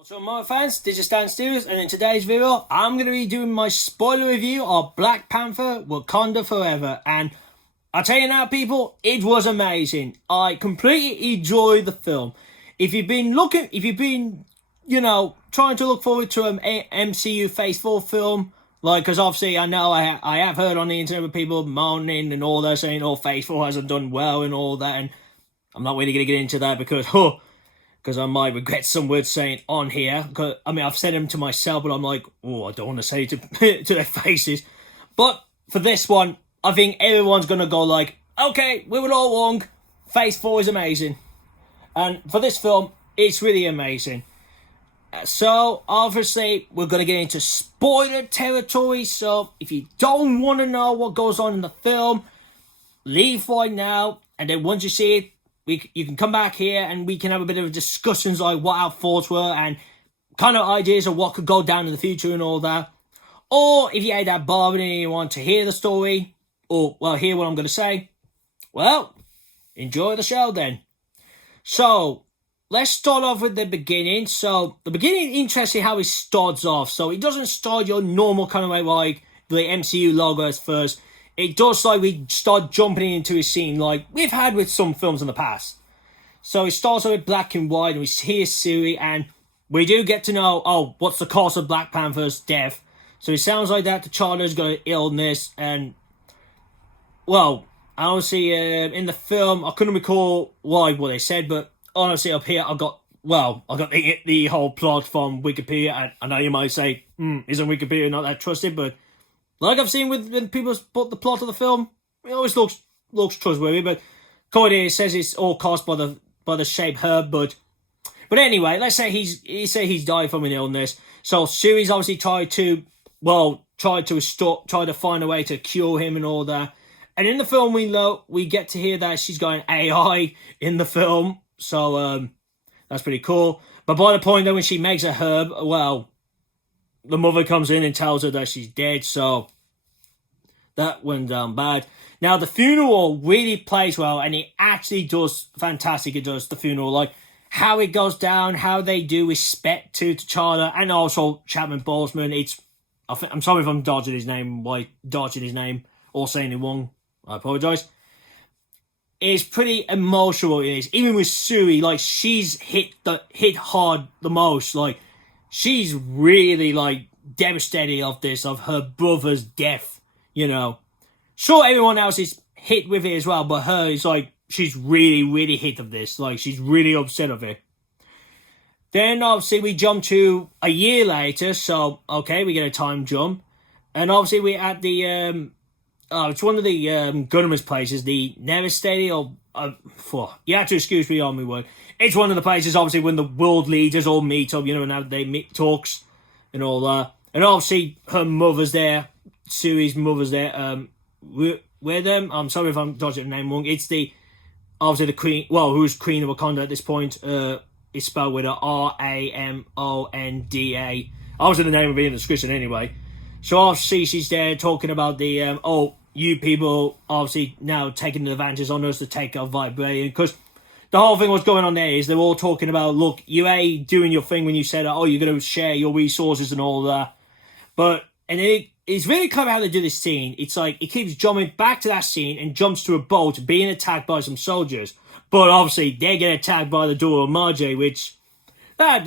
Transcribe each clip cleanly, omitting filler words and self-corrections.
What's up, my fans? This is Stan Steers, and in today's video, I'm going to be doing my spoiler review of Black Panther: Wakanda Forever. And I'll tell you now, people, it was amazing. I completely enjoyed the film. If you've been, trying to look forward to an MCU Phase 4 film, because obviously I know I have heard on the internet with people moaning and all that, saying, oh, Phase 4 hasn't done well and all that, and I'm not really going to get into that because I might regret some words saying on here. I've said them to myself, but I'm like, oh, I don't want to say it to their faces. But for this one, I think everyone's going to go like, okay, we were all wrong. Phase 4 is amazing. And for this film, it's really amazing. So, obviously, we're going to get into spoiler territory. So, if you don't want to know what goes on in the film, leave right now. And then once you see it, you can come back here and we can have a bit of discussions like what our thoughts were and kind of ideas of what could go down in the future and all that. Or if you ain't that bothered and you want to hear the story, or, well, hear what I'm going to say, well, enjoy the show then. So, let's start off with the beginning. So, the beginning, interesting how it starts off. So, it doesn't start your normal kind of way like the MCU logo at first. It does like we start jumping into a scene like we've had with some films in the past. So it starts with black and white and we hear Shuri and we do get to know, oh, what's the cause of Black Panther's death. So it sounds like that T'Challa's got an illness and, well, honestly, in the film, I couldn't recall what they said, but honestly up here I got the whole plot from Wikipedia. And I know you might say, isn't Wikipedia not that trusted, but like I've seen when people put the plot of the film, it always looks trustworthy. But Okoye says it's all caused by the shape herb. But anyway, let's say he's died from an illness. So Shuri's obviously tried to find a way to cure him and all that. And in the film, we get to hear that she's got an AI in the film. So that's pretty cool. But by the point that when she makes a herb, well, the mother comes in and tells her that she's dead, so that went down bad. Now, the funeral really plays well, and it actually does fantastic. It does, the funeral, like how it goes down, how they do respect to T'Challa, and also Chadwick Boseman. I'm sorry if I'm dodging his name, or saying it wrong. I apologise. It's pretty emotional, it is. Even with Shuri, like, she's hit hard the most, like, she's really, like, devastated of her brother's death, you know. Sure, everyone else is hit with it as well, but her is, like, she's really, really hit of this. Like, she's really upset of it. Then, obviously, we jump to a year later, so, okay, we get a time jump. And, obviously, we're at the, it's one of the gunman's places, the Nevesteady, or, you have to excuse me on my word. It's one of the places, obviously, when the world leaders all meet up, and have they meet talks and all that. And obviously, her mother's there, Shuri's mother's there. With them, I'm sorry if I'm dodging the name wrong. It's obviously the queen, well, who's Queen of Wakanda at this point. It's spelled with a Ramonda. Obviously, the name will be in the description anyway. So obviously, she's there talking about the, you people obviously now taking the advantage on us to take our vibranium, because the whole thing what's going on there is they're all talking about, look, you ain't doing your thing when you said, oh, you're going to share your resources and all that. And it's really clever how they do this scene. It's like, it keeps jumping back to that scene and jumps to a boat being attacked by some soldiers. But obviously, they get attacked by the Dora Milaje, which, that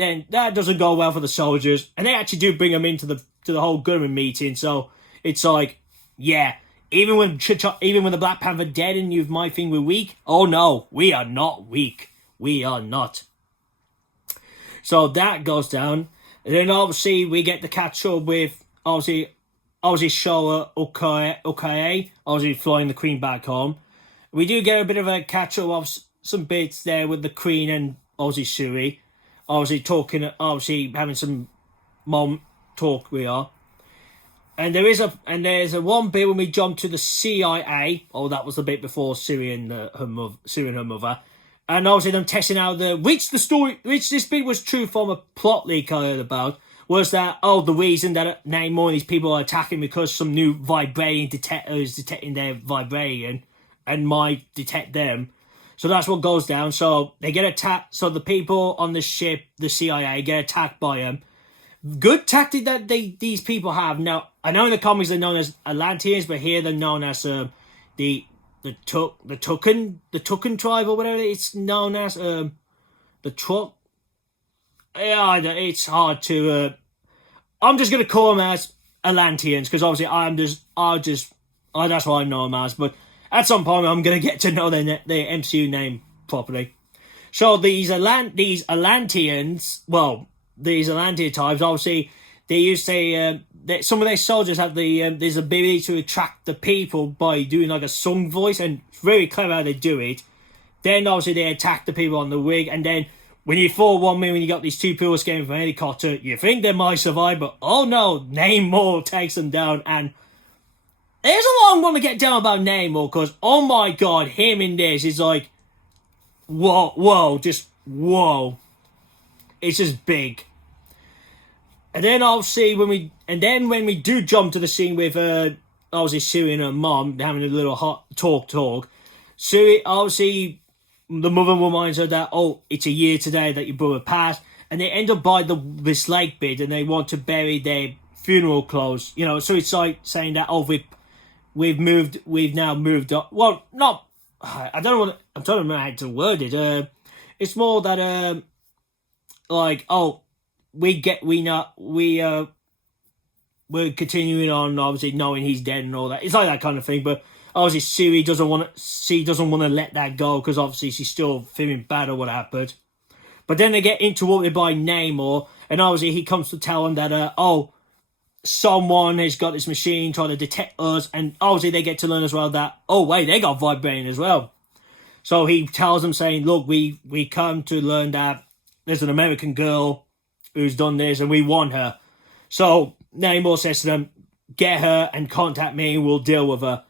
doesn't go well for the soldiers. And they actually do bring them into the whole gunman meeting. So, it's like, yeah, even when the Black Panther dead and you might think we're weak, oh no, we are not weak. We are not. So that goes down. And then obviously we get the catch up with obviously show Okoye, obviously flying the Queen back home. We do get a bit of a catch up of some bits there with the Queen and obviously Shuri. Obviously having some mom talk we are. And there's a one bit when we jump to the CIA. Oh, that was the bit before Shuri and her mother. And obviously them testing out which this bit was true from a plot leak I heard about, was that, the reason that Namor and these people are attacking because some new vibranium detector is detecting their vibranium and might detect them. So that's what goes down. So they get attacked. So the people on the ship, the CIA, get attacked by them. Good tactic that these people have. Now, I know in the comics they're known as Atlanteans, but here they're known as the Tucken tribe or whatever it's known as. The Truck. Yeah, it's hard to. I'm just gonna call them as Atlanteans because obviously that's what I know them as. But at some point, I'm gonna get to know their MCU name properly. So these Atlanteans, well, these Atlantean types, obviously, they used to some of their soldiers have this ability to attract the people by doing like a sung voice, and it's very clever how they do it. Then obviously they attack the people on the rig, and then when you fall 1 minute, when you got these two people escaping from a helicopter, you think they might survive, but oh no, Namor takes them down, and there's a lot I want to get down about Namor, because oh my god, him in this is like, whoa, just whoa. It's just big. And then obviously when we do jump to the scene with obviously Shuri and her mom having a little hot talk. Shuri, obviously the mother reminds her that, oh, it's a year today that your brother passed, and they end up by this lake bed and they want to bury their funeral clothes. You know, so it's like saying that, oh, we've now moved up. Well, not, I don't know what, I'm trying to remember how to word it. It's more that like, oh, we're continuing on, obviously knowing he's dead and all that. It's like that kind of thing, but obviously Shuri doesn't want to let that go because obviously she's still feeling bad or what happened. But then they get interrupted by Namor, and obviously he comes to tell them that someone has got this machine trying to detect us, and obviously they get to learn as well that, oh wait, they got vibrating as well. So he tells them saying, look, we come to learn that there's an American girl who's done this and we want her. So Namor says to them, get her and contact me and we'll deal with her.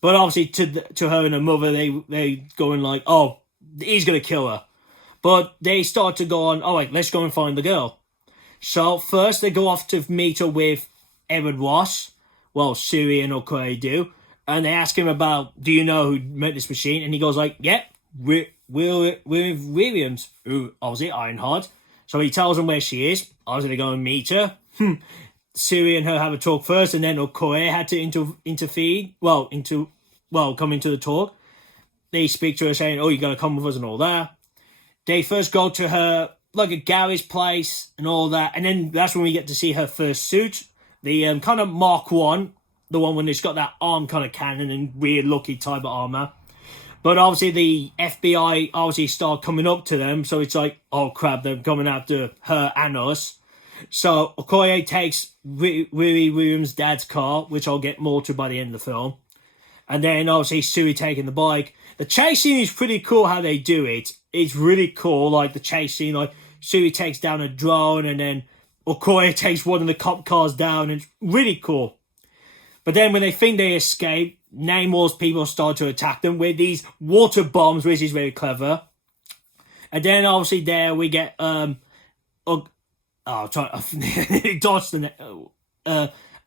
But obviously to her and her mother, they going like, oh, he's going to kill her. But they start to go on, all right, let's go and find the girl. So first they go off to meet her with Everett Ross. Well, Shuri and Okoye do. And they ask him about, do you know who made this machine? And he goes like, yep, Williams, who obviously Ironheart. So he tells them where she is. Obviously they go and meet her. Shuri and her have a talk first, and then Okoye had to interfere. Come into the talk. They speak to her saying, oh, you got to come with us and all that. They first go to her, like a garage place and all that. And then that's when we get to see her first suit. The kind of Mark 1. The one when it's got that arm kind of cannon and weird looking type of armor. But obviously the FBI obviously start coming up to them. So it's like, oh crap, they're coming after her and us. So Okoye takes Riri Williams' dad's car, which I'll get more to by the end of the film. And then obviously Shuri taking the bike. The chase scene is pretty cool how they do it. It's really cool, like the chase scene. Like Shuri takes down a drone and then Okoye takes one of the cop cars down. And it's really cool. But then when they think they escape, Namor's people start to attack them with these water bombs, which is very clever. And then obviously there we get Attuma,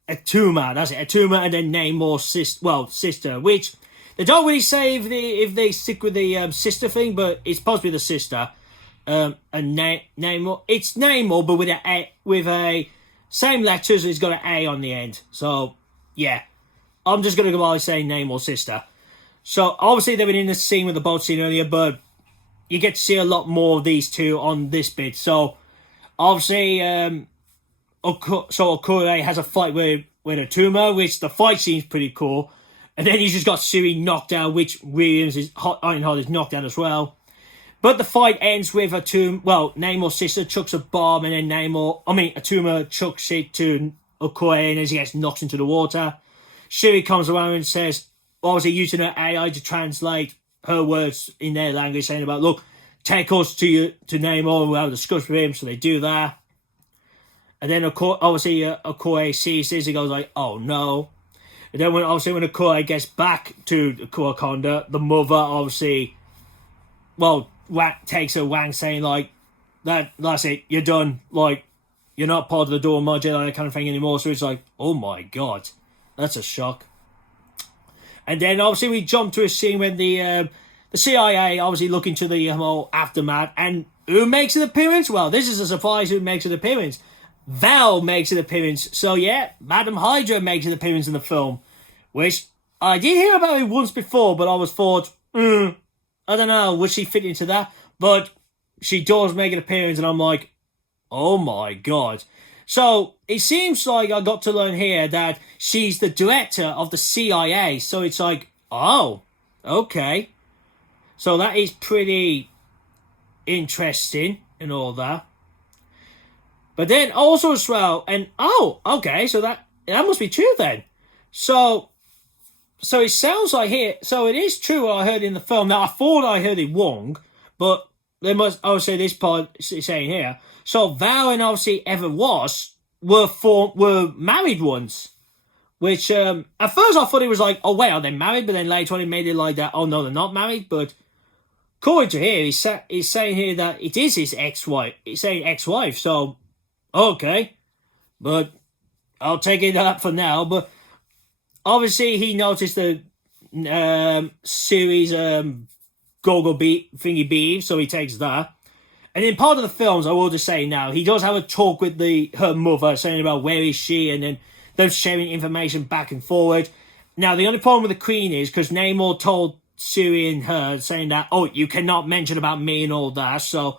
that's it, Attuma, and then Namor's sister, which they don't really say if they stick with the sister thing, but it's possibly the sister. And Namor, it's Namor, but with a same letters, it's got an A on the end. So yeah, I'm just going to go by saying Namor's sister. So, obviously, they've been in the scene with the boat scene earlier, but you get to see a lot more of these two on this bit. So, obviously, Okoye has a fight with Attuma, which the fight seems pretty cool. And then he's just got Shuri knocked out, which Ironheart is knocked out as well. But the fight ends with Namor's sister chucks a bomb, and then Attuma chucks it to Okoye, and as he gets knocked into the water, Shuri comes around and says, obviously using her AI to translate her words in their language, saying about, look, take us to Namor, we'll have a discussion with him, so they do that. And then Okoye sees this, he goes like, oh no. And then when Okoye gets back to Wakanda, the mother obviously, takes her wang, saying like, that's it, you're done, like, you're not part of the Dora Milaje, that kind of thing anymore. So it's like, oh my god, that's a shock. And then obviously we jump to a scene when the the CIA obviously look into the whole aftermath, and who makes an appearance? Well, this is a surprise who makes an appearance. Val makes an appearance. So yeah, Madam Hydra makes an appearance in the film, which I did hear about it once before, but I was thought, I don't know, would she fit into that? But she does make an appearance, and I'm like, oh my god. So it seems like I got to learn here that she's the director of the CIA. So it's like, oh, okay. So that is pretty interesting and all that. But then also as well, and oh, okay, so that must be true then. So it sounds like here, so it is true what I heard in the film. Now I thought I heard it wrong, but they must, I would say this part is saying here. So Val and obviously Everett were married once. Which, at first I thought it was like, oh wait, are they married? But then later on it made it like that, oh no, they're not married. But according to here, he's saying here that it is his ex-wife. He's saying ex-wife, so, okay. But I'll take it up for now. But obviously he noticed the series goggle thingy beam, so he takes that. And in part of the films, I will just say now, he does have a talk with her mother, saying about where is she, and then they're sharing information back and forward. Now, the only problem with the Queen is, because Namor told Shuri and her, saying that, oh, you cannot mention about me and all that, so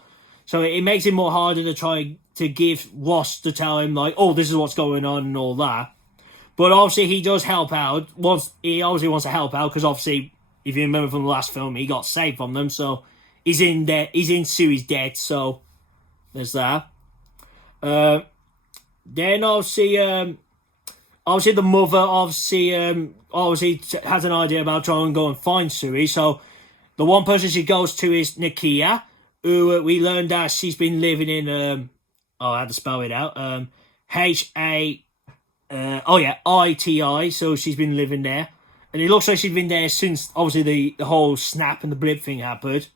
it makes it more harder to try to give Ross to tell him, like, oh, this is what's going on and all that. But obviously, he does help out. He obviously wants to help out, because obviously, if you remember from the last film, he got saved from them, so he's in debt. He's in Shuri's debt, so there's that. Then obviously the mother obviously has an idea about trying to go and find Shuri. So the one person she goes to is Nakia, who we learned that she's been living in I had to spell it out. ITI. So she's been living there, and it looks like she's been there since obviously the whole snap and the blip thing happened.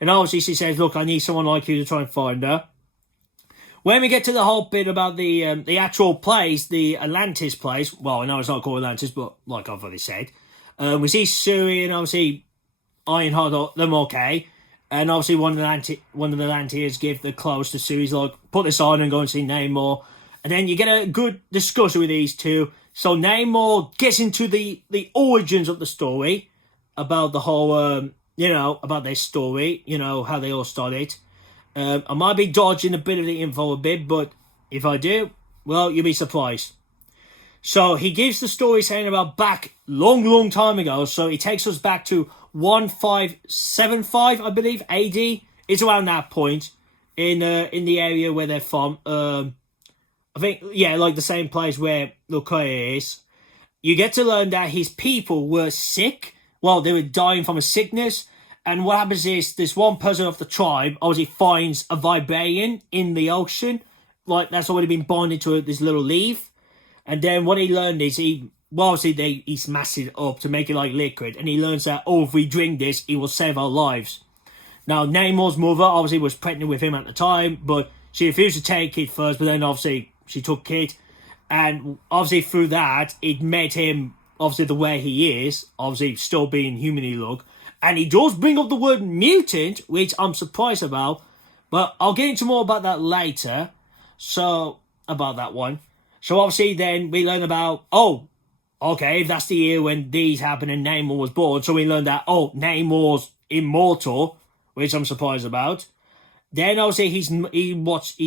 And obviously she says, look, I need someone like you to try and find her. When we get to the whole bit about the actual place, the Atlantis place, well, I know it's not called Atlantis, but like I've already said, we see Shuri and obviously Ironheart, them okay, and obviously one of the Atlanteans give the clothes to Shuri's like, put this on and go and see Namor, and then you get a good discussion with these two. So Namor gets into the origins of the story about the whole, about their story, how they all started. I might be dodging a bit of the info a bit, but if I do, well, you'll be surprised. So he gives the story saying about back long time ago. So he takes us back to 1575, I believe, AD. It's around that point in the area where they're from. I think, yeah, like the same place where Okoye is. You get to learn that his people were sick. Well, they were dying from a sickness. And what happens is this one person of the tribe obviously finds a vibranium in the ocean. Like, that's already been bonded to this little leaf. And then what he learned is he smashed it up to make it like liquid. And he learns that, oh, if we drink this, it will save our lives. Now, Namor's mother obviously was pregnant with him at the time, but she refused to take it first. But then obviously she took it. And obviously through that, it made him obviously the way he is. Obviously still being humanly look. And he does bring up the word mutant, which I'm surprised about. But I'll get into more about that later. So, about that one. So obviously then we learn about, oh, okay, that's the year when these happened and Namor was born. So we learned that, oh, Namor's immortal, which I'm surprised about. Then obviously his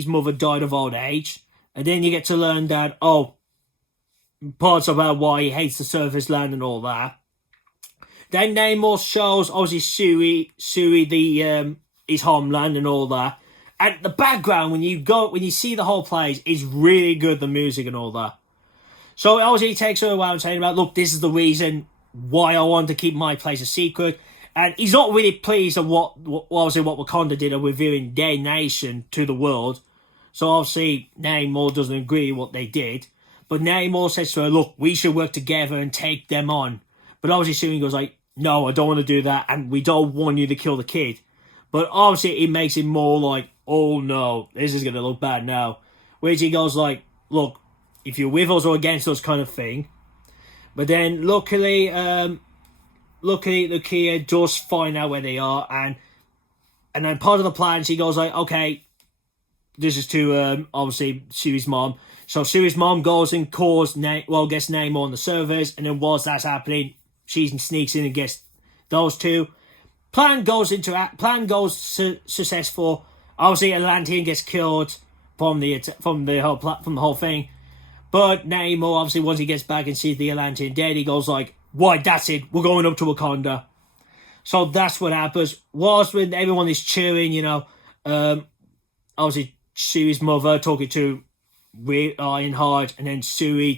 mother died of old age. And then you get to learn that, oh, parts about why he hates the surface land and all that. Then Namor shows obviously Shuri his homeland and all that. And the background when you see the whole place is really good, the music and all that. So obviously he takes her around saying about, look, this is the reason why I want to keep my place a secret. And he's not really pleased at what Wakanda did of revealing their nation to the world. So obviously Namor doesn't agree with what they did. But Namor says to her, look, we should work together and take them on. But obviously Shuri goes like, no, I don't want to do that, and we don't want you to kill the kid. But obviously it makes it more like, oh no, this is going to look bad now. Which he goes like, look, if you're with us or against us kind of thing. But then luckily, luckily Nakia does find out where they are, and then part of the plan, she goes like, okay, this is to obviously Shuri's mom. So Shuri's mom goes and calls, gets Namor on the servers, and then whilst that's happening, she sneaks in and gets those two. Plan goes successful. Obviously, Atlantean gets killed from the whole thing. But Namor, obviously, once he gets back and sees the Atlantean dead, he goes like, "Right, that's it. We're going up to Wakanda." So that's what happens. Whilst when everyone is cheering, obviously Shuri's mother talking to Ironheart, and then Shuri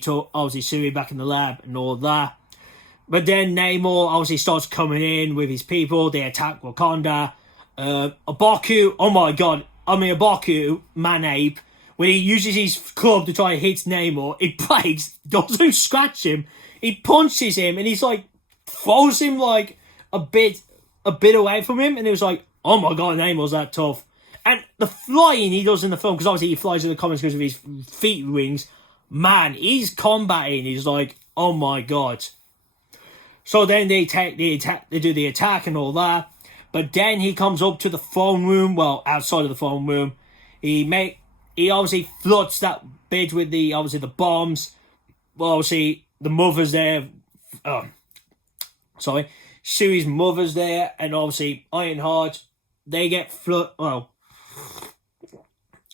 back in the lab and all that. But then Namor obviously starts coming in with his people. They attack Wakanda. Abaku, oh my god. Abaku, Man-Ape, when he uses his club to try and hit Namor, it breaks, doesn't scratch him. He punches him and he's like, throws him like a bit away from him. And it was like, oh my god, Namor's that tough. And the flying he does in the film, because obviously he flies in the comics because of his feet wings. Man, he's combating. He's like, oh my god. So then they do the attack and all that. But then he comes up to the throne room, well, outside of the throne room. He obviously floods that bit with the bombs. Well, obviously, the mother's there. Shuri's mother's there, and obviously Ironheart. They get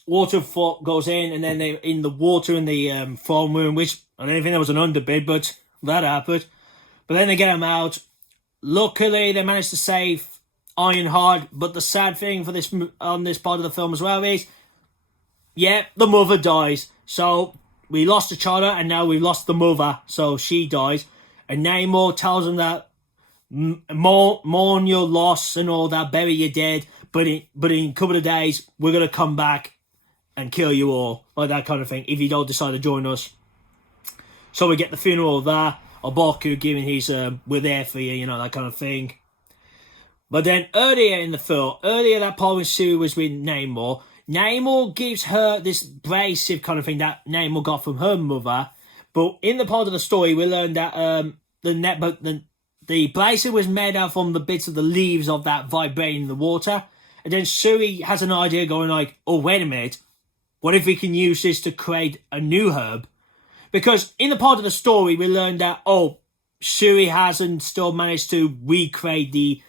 water goes in, and then they're in the water in the throne room, which I don't think there was an underbid, but that happened. But then they get him out. Luckily, they managed to save Ironheart. But the sad thing for this on this part of the film as well is, the mother dies. So we lost the child, and now we've lost the mother. So she dies. And Namor tells them that mourn your loss and all that, bury your dead. But in a couple of days, we're going to come back and kill you all. Like that kind of thing, if you don't decide to join us. So we get the funeral of that. Abaku giving his, we're there for you, that kind of thing. But then earlier in the film, that part when Shuri was with Namor, Namor gives her this abrasive kind of thing that Namor got from her mother. But in the part of the story, we learned that the abrasive was made out from the bits of the leaves of that vibrating in the water. And then Shuri has an idea going like, oh, wait a minute. What if we can use this to create a new herb? Because in the part of the story, we learned that, Shuri hasn't still managed to recreate the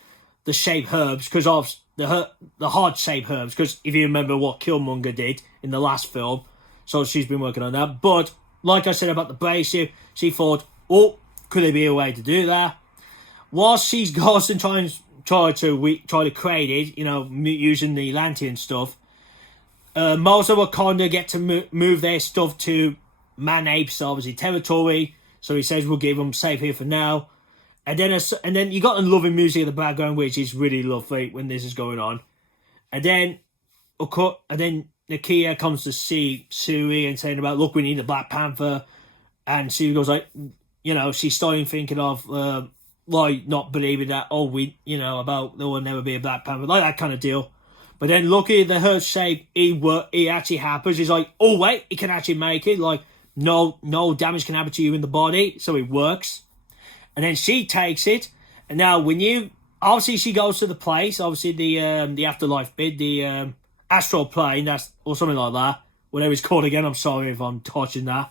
shape herbs because of the heart-shaped herbs. Because if you remember what Killmonger did in the last film, so she's been working on that. But like I said about the abrasive, she thought, could there be a way to do that? Whilst she goes and try to create it, using the Atlantean stuff, most of Wakanda get to move their stuff to Man-Ape's obviously territory, so he says we'll give them safe here for now. And then you got the loving music in the background, which is really lovely when this is going on. And then Nakia comes to see Shuri and saying about, look, we need a Black Panther. And Shuri goes like, she's starting thinking of not believing that about there will never be a Black Panther, like that kind of deal. But then lucky the herb shape, it actually happens. He's like, oh wait, it can actually make it. Like no damage can happen to you in the body, so it works. And then she takes it, and now obviously she goes to the place, obviously the afterlife bit, the astral plane, or something like that, whatever it's called again. I'm sorry if I'm touching that.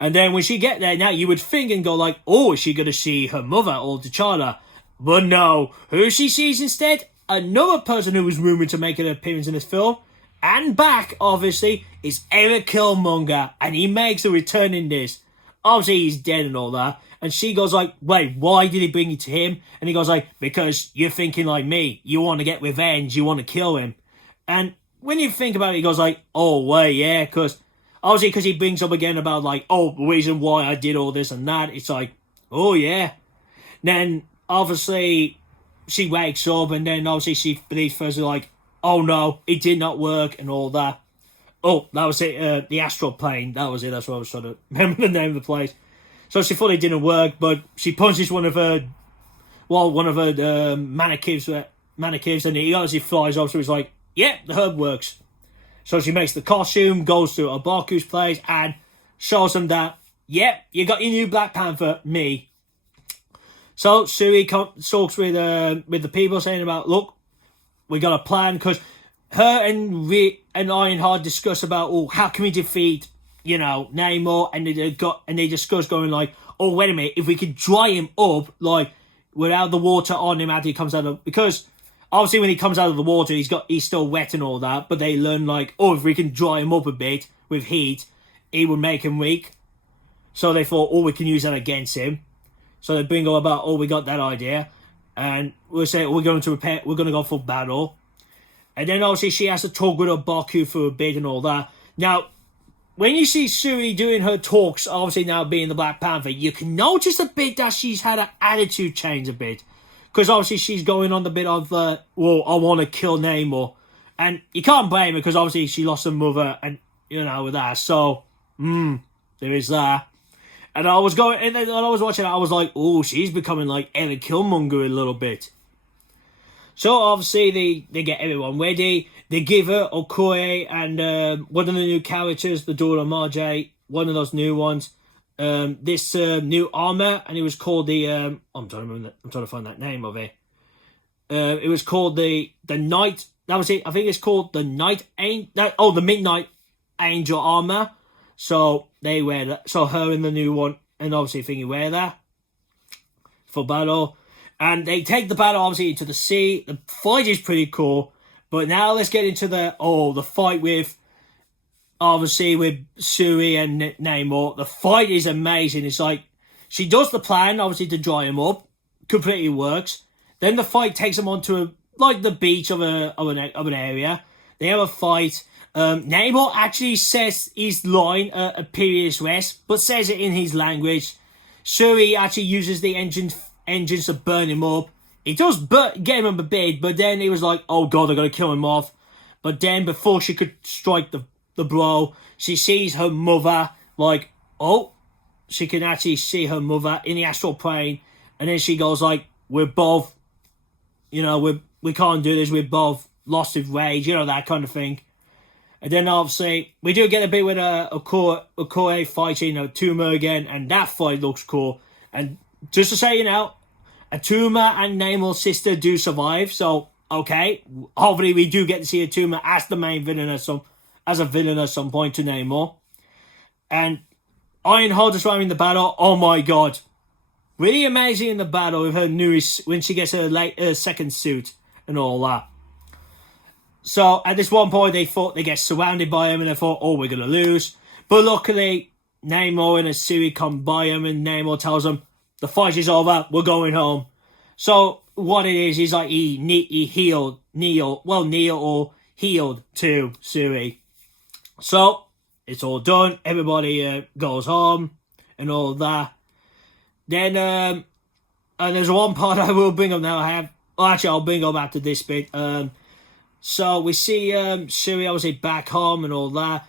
And then when she get there, now you would think and go like, is she going to see her mother or T'Challa? But no, who she sees instead? Another person who was rumoured to make an appearance in this film, and back, obviously, is Erik Killmonger, and he makes a return in this. Obviously, he's dead and all that. And she goes like, wait, why did he bring it to him? And he goes like, because you're thinking like me. You want to get revenge. You want to kill him. And when you think about it, he goes like, oh, wait, yeah, because he brings up again about like, the reason why I did all this and that. It's like, oh, yeah. Then, obviously, she wakes up, and then obviously she believes first like, oh no, it did not work and all that. Oh, that was it, the astral plane. That was it, that's what I was trying to remember the name of the place. So she thought it didn't work, but she punches one of her mannequins, and he obviously flies off, so he's like, the herb works. So she makes the costume, goes to Abaku's place, and shows him that, you got your new Black Panther, me. So Shuri talks with the people saying about, look, we got a plan, because her and Ironheart discuss about, oh, how can we defeat, Namor, and they discuss going like, oh, wait a minute, if we could dry him up, like, without the water on him after he comes out of, because obviously when he comes out of the water, he's still wet and all that, but they learn like, oh, if we can dry him up a bit with heat, it would make him weak. So they thought, oh, we can use that against him. So they bring up about, oh, we got that idea, and we'll say we're going to go for battle. And then obviously she has to talk with her Baku for a bit and all that. Now, when you see Shuri doing her talks, obviously now being the Black Panther, you can notice a bit that she's had her attitude change a bit. Because obviously she's going on the bit of, well, I want to kill Namor. And you can't blame her, because obviously she lost her mother, and, with that. So, there is that. And I was watching it, I was like, oh, she's becoming like Erik Killmonger a little bit. So obviously they get everyone ready. They give her Okoye and one of the new characters, the Dora Milaje, one of those new ones. This new armor, and it was called the I'm trying to find that name of it. It was called the Night. That was it. I think it's called the the Midnight Angel armor. So they wear that. So her and the new one, and obviously thingy wear that for battle. And they take the battle obviously into the sea. The fight is pretty cool. But now let's get into the fight with, obviously, with Shuri and Namor. The fight is amazing. It's like, she does the plan, obviously, to dry him up. Completely works. Then the fight takes them onto, the beach of an area. They have a fight. Namor actually says his line, a period rest, but says it in his language. Shuri actually uses the engines to burn him up. It does get him a bit, but then he was like, oh god, I gotta kill him off. But then before she could strike the blow, she sees her mother, she can actually see her mother in the astral plane, and then she goes like, we're both, we can't do this, we're both lost with rage, that kind of thing. And then obviously, we do get a bit with Okoye fighting Attuma again, and that fight looks cool. And just to say, Attuma and Namor's sister do survive, so, okay, hopefully we do get to see Attuma as the main villain at some point to Namor. And Ironheart is surviving the battle, oh my god. Really amazing in the battle with her newest, when she gets her second suit and all that. So, at this one point, they thought they get surrounded by him, and they thought, oh, we're going to lose. But luckily, Namor and Shuri come by him, and Namor tells them, the fight is over, we're going home. So, what it is like he healed to Shuri. So, it's all done, everybody goes home, and all that. Then, and there's one part I will bring up now, I'll bring up after this bit. So we see Shuri obviously back home and all that.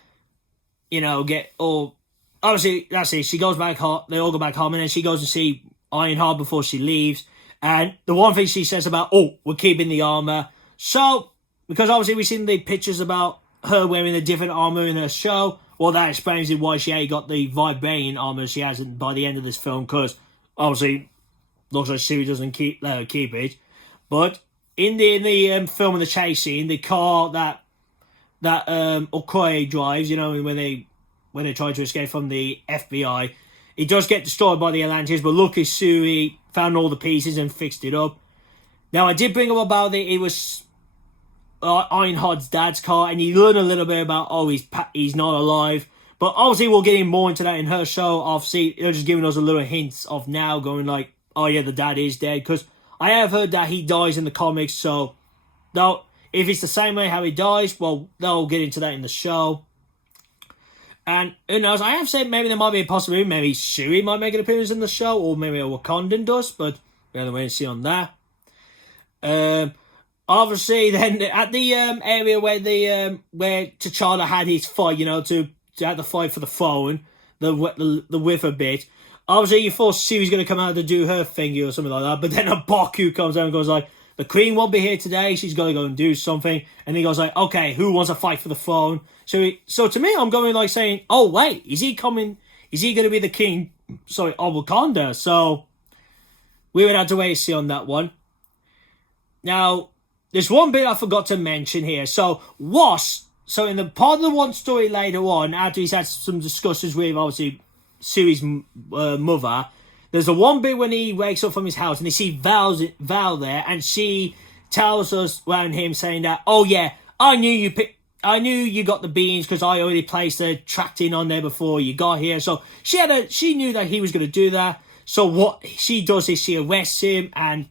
Obviously, that's it. She goes back home. They all go back home, and then she goes to see Ironheart before she leaves. And the one thing she says about, we're keeping the armor. So, because obviously we've seen the pictures about her wearing a different armor in her show. Well, that explains why she ain't got the vibranium armor she has by the end of this film, because obviously looks like Shuri doesn't let her keep it. But in the film of the chase scene, the car that Okoye drives, when they try to escape from the FBI, it does get destroyed by the Atlanteans, but luckily Shuri found all the pieces and fixed it up. Now, I did bring up about it was Ironheart's dad's car, and you learn a little bit about, he's not alive. But obviously we'll get more into that in her show. Obviously, they're just giving us a little hints of now going like, oh yeah, the dad is dead, because I have heard that he dies in the comics, so if it's the same way how he dies, well, they'll get into that in the show. And who knows, I have said maybe there might be a possibility, maybe Shuri might make an appearance in the show, or maybe a Wakandan does, but we're going to wait and see on that. Obviously, then at the area where T'Challa had his fight, to have the fight for the phone, the whiff a bit. Obviously, you thought Shuri's going to come out to do her thingy or something like that, but then a Baku comes out and goes like, the Queen won't be here today, she's got to go and do something. And he goes like, okay, who wants to fight for the phone? So to me, I'm going like saying, oh wait, is he coming? Is he going to be the king? Of Wakanda? So we would have to wait and see on that one. Now, there's one bit I forgot to mention here. So in the part of the one story later on, after he's had some discussions with, obviously, Shuri's mother, there's the one bit when he wakes up from his house and they see Val there, and she tells us around him saying that, oh yeah, I knew you got the beans because I already placed a tracking on there before you got here. So she knew that he was going to do that. So what she does is she arrests him and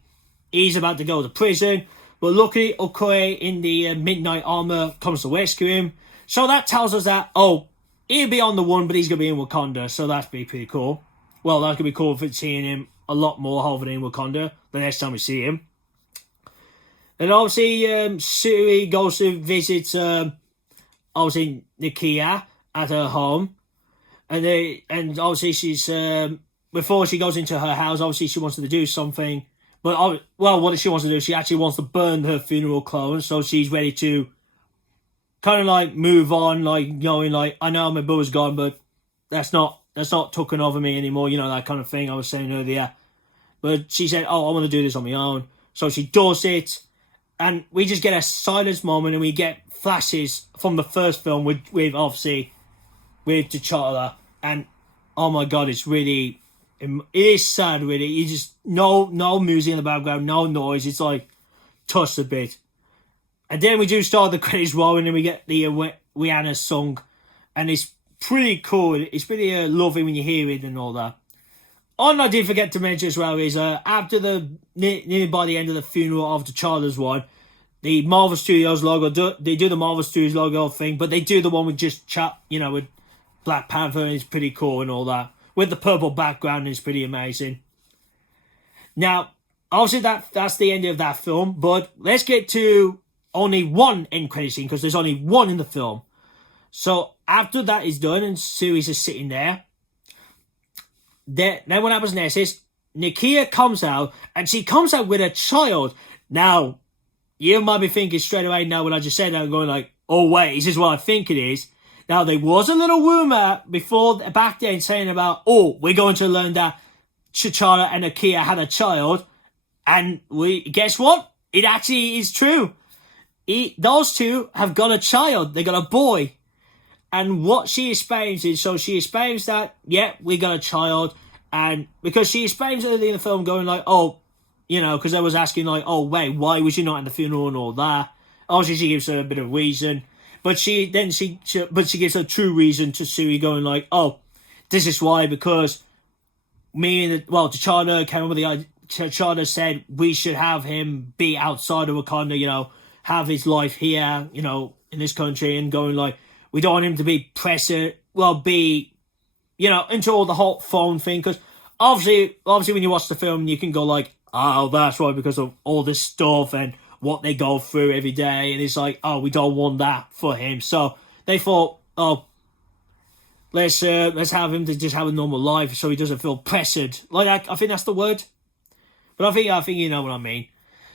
he's about to go to prison. But luckily, Okoye in the midnight armor comes to rescue him. So that tells us that, oh, he'll be on the one, but he's going to be in Wakanda. So that's pretty cool. Well, that could be cool for seeing him a lot more over in Wakanda the next time we see him. And obviously, Shuri goes to visit, obviously, Nakia at her home. And obviously, she's, before she goes into her house, obviously, she wants to do something. But, well, what she wants to do, she actually wants to burn her funeral clothes. So she's ready to kind of like move on, like knowing like, I know my brother's gone, but that's not taken over me anymore, you know, that kind of thing I was saying earlier. But she said, oh, I want to do this on my own. So she does it, and we just get a silence moment, and we get flashes from the first film with obviously with T'Challa, and oh my god, it is sad really. You just no music in the background, no noise. It's like touched a bit. And then we do start the credits rolling, and we get the Rihanna song, and it's pretty cool. It's pretty lovely when you hear it and all that. All I did forget to mention as well is after nearly by the end of the funeral of T'Challa's one, the Marvel Studios logo, they do the Marvel Studios logo thing, but they do the one with just with Black Panther, and it's pretty cool and all that. With the purple background, it's pretty amazing. Now, obviously that's the end of that film, but let's get to only one end credit scene, because there's only one in the film. So after that is done and Shuri's is sitting there, then what happens next is Nakia comes out, and she comes out with a child. Now, you might be thinking straight away now when I just said that, going like, oh wait, is this what I think it is? Now, there was a little rumour back then saying about, oh, we're going to learn that T'Challa and Nakia had a child, and guess what? It actually is true. Those two have got a child. They got a boy. And what she explains is, so she explains that, yeah, we got a child. And because she explains early in the film going like, oh, because I was asking like, oh, wait, why was you not in the funeral and all that? Obviously, she gives her a bit of reason. But she gives a true reason to Shuri going like, oh, this is why, because T'Challa came up with the idea. T'Challa said we should have him be outside of Wakanda, have his life here, in this country, and going like, we don't want him to be into all the whole phone thing, because obviously when you watch the film, you can go like, oh, that's right, because of all this stuff and what they go through every day, and it's like, oh, we don't want that for him. So they thought, oh, let's have him to just have a normal life, so he doesn't feel pressured. Like that, I think that's the word. But I think you know what I mean.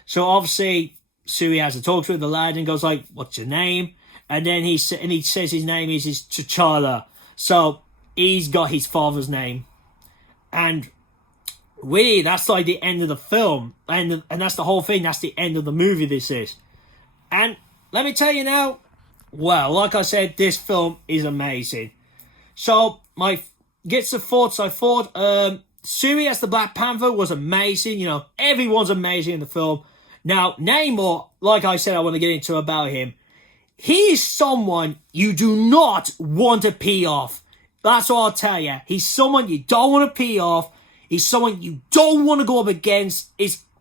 So obviously, Shuri has to talk to the lad and goes like, what's your name? And then he says his name is T'Challa. So he's got his father's name. And really, that's like the end of the film. And that's the whole thing. That's the end of the movie, this is. And let me tell you now, well, like I said, this film is amazing. So, gets the thoughts. I thought Shuri as the Black Panther was amazing. Everyone's amazing in the film. Now, Namor, like I said, I want to get into about him. He is someone you do not want to pee off. That's all I'll tell you. He's someone you don't want to pee off. He's someone you don't want to go up against.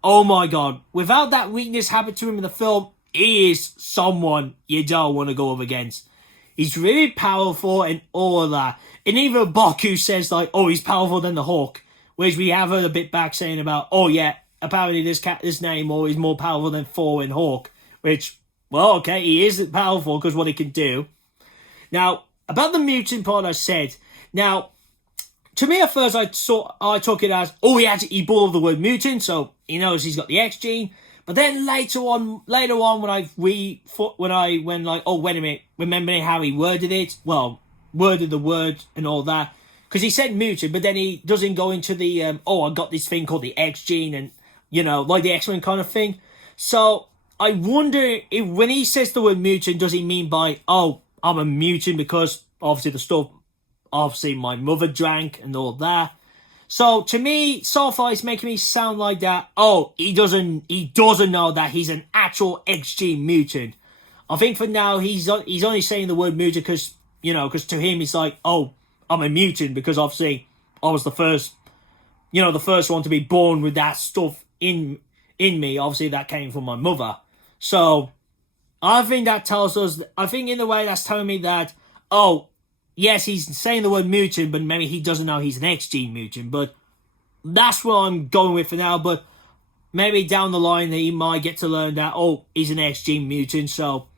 Oh my god. Without that weakness happened to him in the film, he is someone you don't want to go up against. He's really powerful and all of that. And even Baku says like, oh, he's powerful than the Hawk. Which we have heard a bit back saying about, oh yeah, apparently this Namor is more powerful than Thor and Hawk. Which, well, okay, he is powerful because what he can do. Now, about the mutant part I said. Now, to me at first I took it as, oh, he brought up the word mutant, so he knows he's got the X gene. But then later on when I went like, oh, wait a minute, remembering how he worded it, well, worded the word and all that, because he said mutant, but then he doesn't go into the, I got this thing called the X gene and, like the X-Men kind of thing. So I wonder if when he says the word mutant, does he mean by, I'm a mutant because obviously the stuff, obviously my mother drank and all that. So to me, so far it's making me sound like that, he doesn't know that he's an actual X gene mutant. I think for now he's only saying the word mutant because, because to him it's like, I'm a mutant because obviously I was the first one to be born with that stuff in me. Obviously that came from my mother. So I think that tells us, I think in a way that's telling me that, yes, he's saying the word mutant, but maybe he doesn't know he's an X-gene mutant. But that's what I'm going with for now. But maybe down the line he might get to learn that, he's an X-gene mutant. So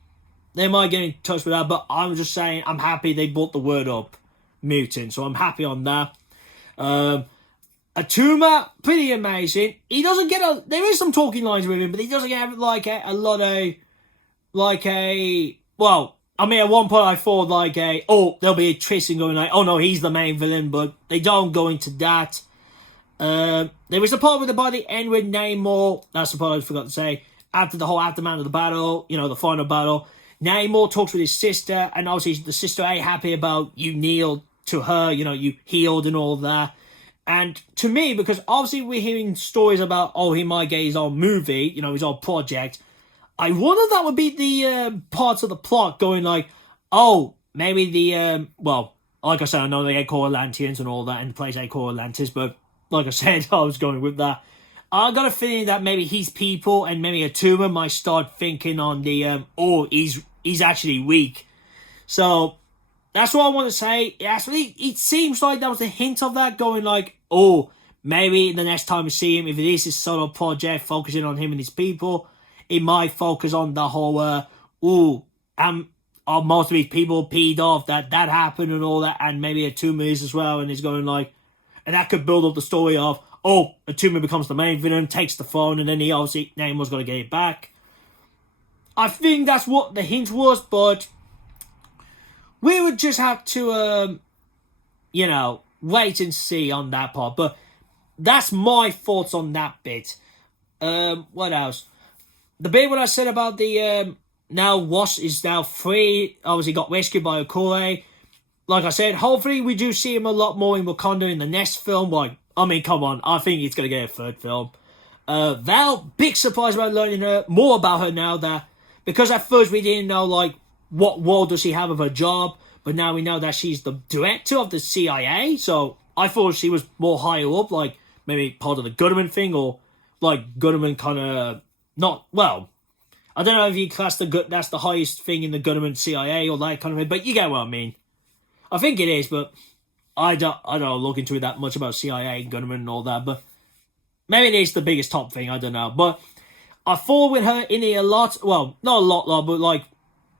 they might get in touch with that. But I'm just saying, I'm happy they brought the word up, mutant. So I'm happy on that. Attuma, pretty amazing. He doesn't get there is some talking lines with him, but he doesn't get well, I mean, at one point I thought there'll be a twist and going like, no, he's the main villain, but they don't go into that. There was the part by the end with Namor, that's the part I forgot to say, after the whole aftermath of the battle, the final battle, Namor talks with his sister, and obviously the sister ain't happy about you kneeled to her, you healed and all that. And to me, because obviously we're hearing stories about, he might get his own movie, his own project, I wonder if that would be the parts of the plot going like, maybe the, like I said, I know they call Atlanteans and all that, and the place they call Atlantis, but like I said, I was going with that. I got a feeling that maybe his people and maybe Attuma might start thinking on the, he's actually weak. So that's what I want to say. It seems like that was a hint of that going like, maybe the next time we see him, if it is his solo project focusing on him and his people, it might focus on the whole, most of these people peed off that happened and all that, and maybe Attuma is as well, and he's going like, and that could build up the story of, Attuma becomes the main villain, takes the phone, and then he obviously, Namon's going to get it back. I think that's what the hint was, but we would just have to, wait and see on that part. But that's my thoughts on that bit. What else? The bit what I said about the, now Wash is now free, obviously got rescued by Okoye. Like I said, hopefully we do see him a lot more in Wakanda in the next film. Come on, I think he's going to get a third film. Val, big surprise about learning more about her now that, because at first we didn't know, what role does she have of her job, but now we know that she's the director of the CIA, so I thought she was more higher up, maybe part of the government thing, or, government kind of, I don't know if you class that's the highest thing in the government CIA, or that kind of thing, but you get what I mean. I think it is, but I don't look into it that much about CIA, government and all that, but maybe it is the biggest top thing, I don't know, but I thought with her in it a lot, not a lot, but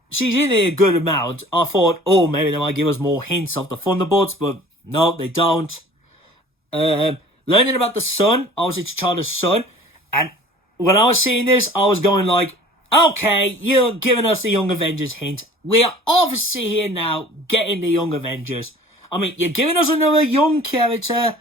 she's in it a good amount. I thought, maybe they might give us more hints of the Thunderbolts, but no, they don't. Learning about the sun, obviously T'Challa's son, and when I was seeing this, I was going like, okay, you're giving us the Young Avengers hint. We are obviously here now getting the Young Avengers. I mean, you're giving us another young character,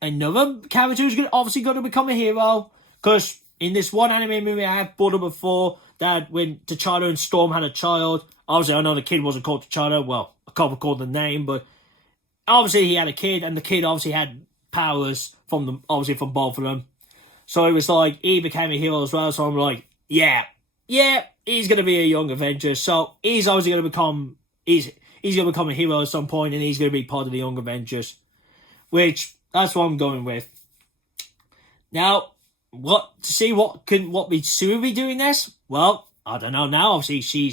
who's obviously going to become a hero, because in this one anime movie I have brought up before, that when T'Challa and Storm had a child, obviously I know the kid wasn't called T'Challa, I can't recall the name, but obviously he had a kid, and the kid obviously had powers from both of them. So it was like, he became a hero as well, so I'm like, yeah, he's going to be a Young Avenger, so he's obviously going to become, he's going to become a hero at some point, and he's going to be part of the Young Avengers, which, that's what I'm going with. Now, what we Shuri be doing this? Well, I don't know now. Obviously,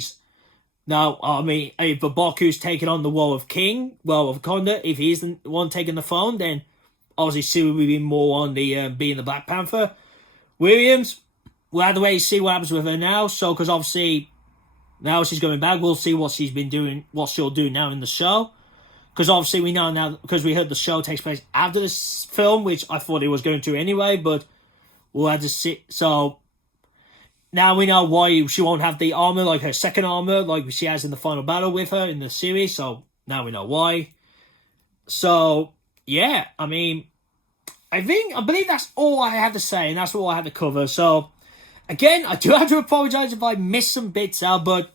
if Baku's taking on the role of Wakanda, if he's the one taking the phone, then obviously Shuri will be more on the being the Black Panther. Williams, we'll have to wait and see what happens with her now. So, because obviously now she's going back, we'll see what she's been doing, what she'll do now in the show. Because obviously we know now, because we heard the show takes place after this film, which I thought it was going to anyway, but we'll have to see. So now we know why she won't have the armor, like her second armor, like she has in the final battle with her in the series. So now we know why. So, yeah, I mean, I believe that's all I had to say, and that's all I had to cover. So, again, I do have to apologise if I missed some bits out, but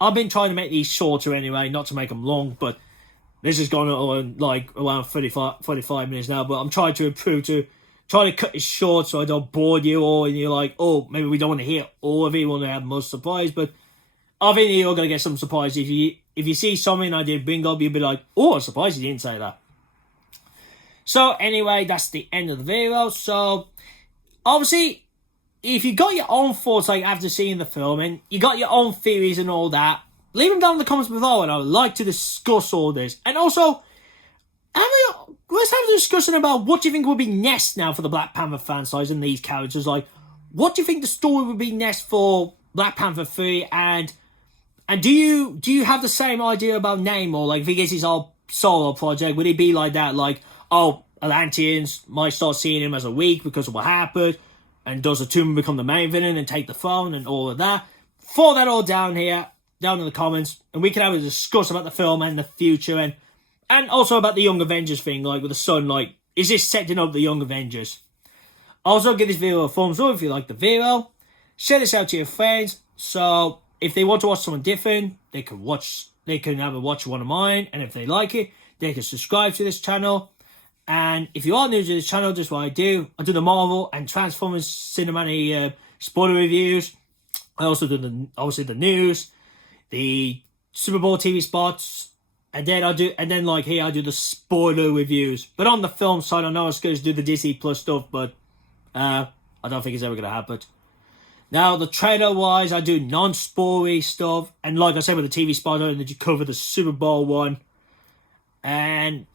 I've been trying to make these shorter anyway, not to make them long, but this has gone on like around 45 minutes now, but I'm trying to improve to try to cut it short so I don't bore you all, and you're like, oh, maybe we don't want to hear all of it, we want to have most surprise, but I think you're going to get some surprise. If you see something I did bring up, you'll be like, oh, I'm surprised you didn't say that. So anyway, that's the end of the video. So obviously, if you got your own thoughts like after seeing the film and you got your own theories and all that, leave them down in the comments below, and I would like to discuss all this. And also, let's have a discussion about what do you think would be next now for the Black Panther franchise and these characters. Like, what do you think the story would be next for Black Panther 3? And do you have the same idea about Namor? Like, if he gets his whole solo project, would it be like that? Like, oh, Atlanteans might start seeing him as a weak because of what happened, and does Attuma become the main villain and take the throne and all of that? Throw that all down here, down in the comments, and we can have a discuss about the film and the future, and also about the Young Avengers thing, like with the sun, like, is this setting up the Young Avengers? Also, give this video a thumbs up if you like the video. Share this out to your friends, so if they want to watch something different, they can have a watch one of mine, and if they like it, they can subscribe to this channel. And if you are new to this channel, just what I do the Marvel and Transformers cinematic spoiler reviews. I also do obviously the news, the Super Bowl TV spots, and then I do the spoiler reviews. But on the film side, I know I was going to do the Disney Plus stuff, but I don't think it's ever going to happen. Now, the trailer-wise, I do non-spoilery stuff, and like I said with the TV spot, I cover the Super Bowl one, and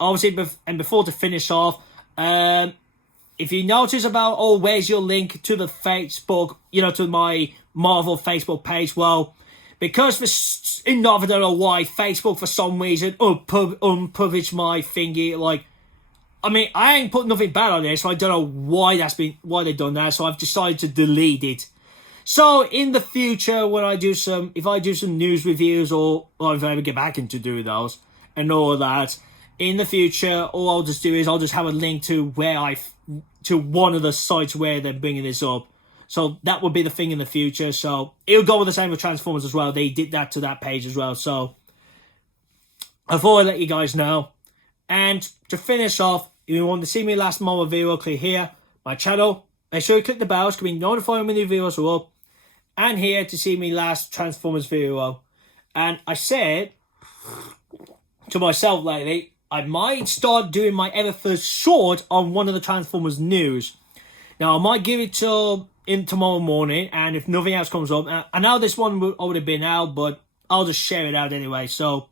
obviously, before to finish off, if you notice about, where's your link to the Facebook, to my Marvel Facebook page? Well, because I don't know why, Facebook for some reason unpublished my thingy. Like, I mean, I ain't put nothing bad on there, so I don't know why they've done that. So I've decided to delete it. So in the future, when if I do some news reviews, or if I ever get back into do those and all of that, in the future, all I'll just do is I'll just have a link to to one of the sites where they're bringing this up. So that would be the thing in the future. So it'll go with the same with Transformers as well. They did that to that page as well. So I thought I'd let you guys know. And to finish off, if you want to see me last Marvel video, click here, my channel. Make sure you click the bells to be notified when new videos are up. And here to see me last Transformers video. And I said to myself lately, I might start doing my ever first short on one of the Transformers news. Now, I might give it till tomorrow morning, and if nothing else comes up, I know this one would already been out, but I'll just share it out anyway. So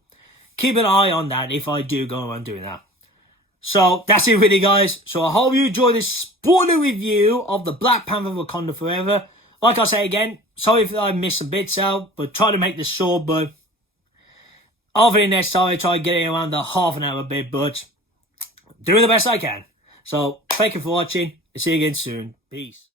keep an eye on that if I do go around doing that. So that's it really, guys. So I hope you enjoyed this spoiler review of the Black Panther Wakanda Forever. Like I say again, sorry if I missed some bits out, but try to make this short, but hopefully next time I try getting around the half an hour bit, but doing the best I can. So thank you for watching, and see you again soon. Peace.